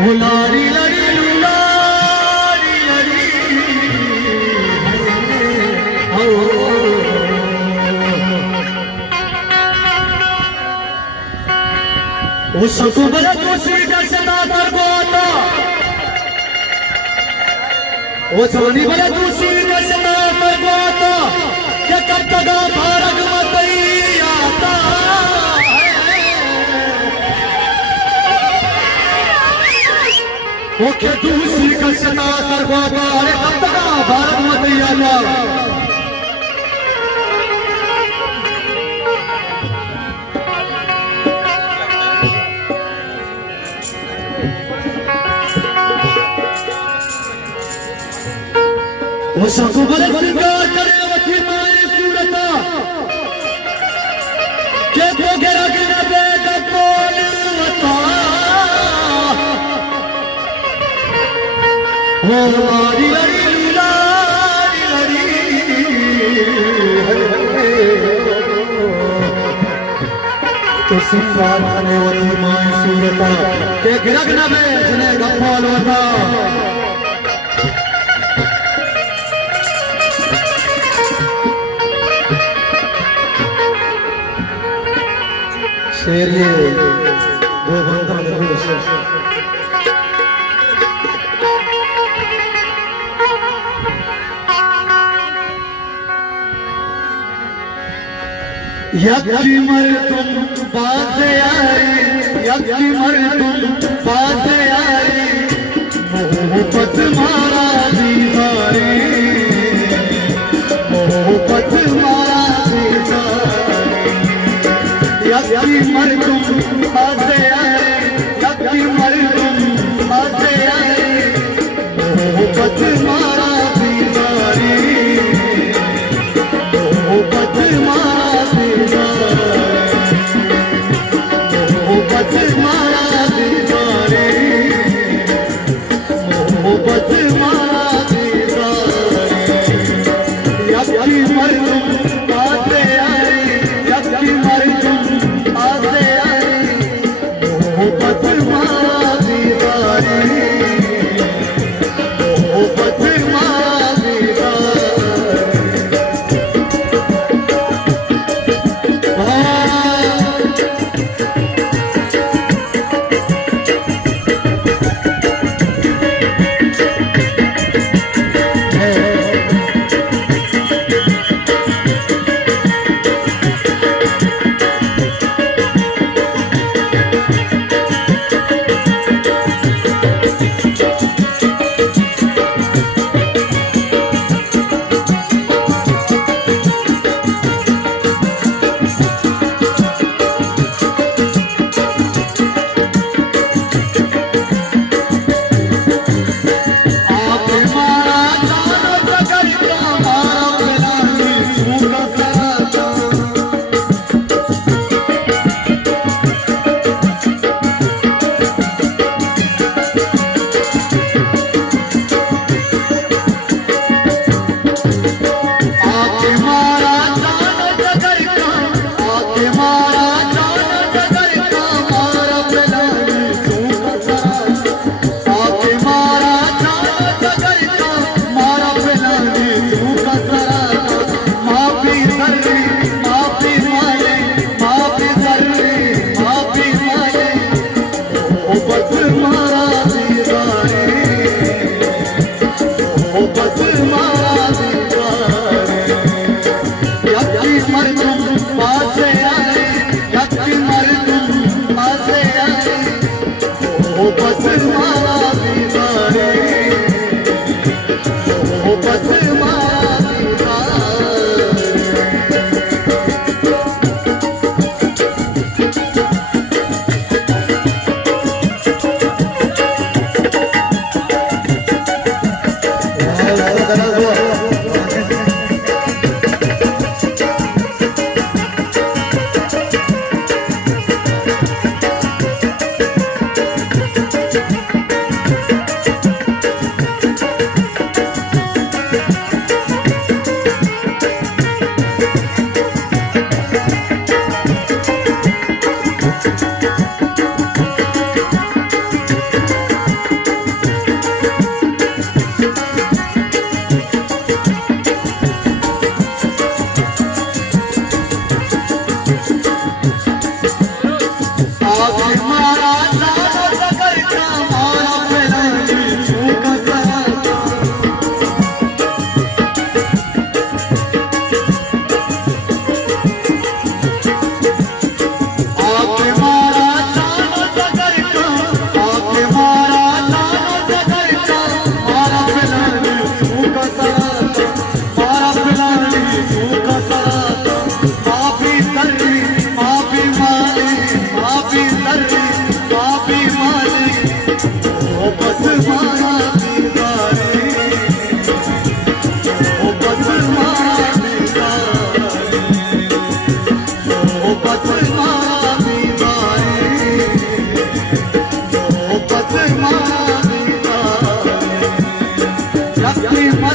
ओ लारी लड़ी लारी लड़ी उसको बड़ा खुशी का सदा करवाता वो सोनी बड़ा खुशी का सदा करवाता कि कब तक भारत मत आता वो के दूसरी का सदा करवाता अरे कब तक भारत मत आता वो सबको बड़े स्वीकार करे वही माए सूरता के पोगेरा के नबे का कौन बता वो लारी लड़ी लारी लड़ी तो स्वीकार करे वही माए सूरता के गिरा के नबे जने का कौन बता शेर ये दो बंदा यकी मर तुम पास आए यकी मर तुम पास आए मोहब्बत मारा दीवारे मोहब्बत मारा यकी मर तुम आसे आए यकी मर तुम आसे आए मोहब्बत मारा दीवारी मोहब्बत मारा दीवारी मोहब्बत मारा दीवारी मोहब्बत मारा दीवारी यकी मर तुम आसे आए यकी मर प्रेम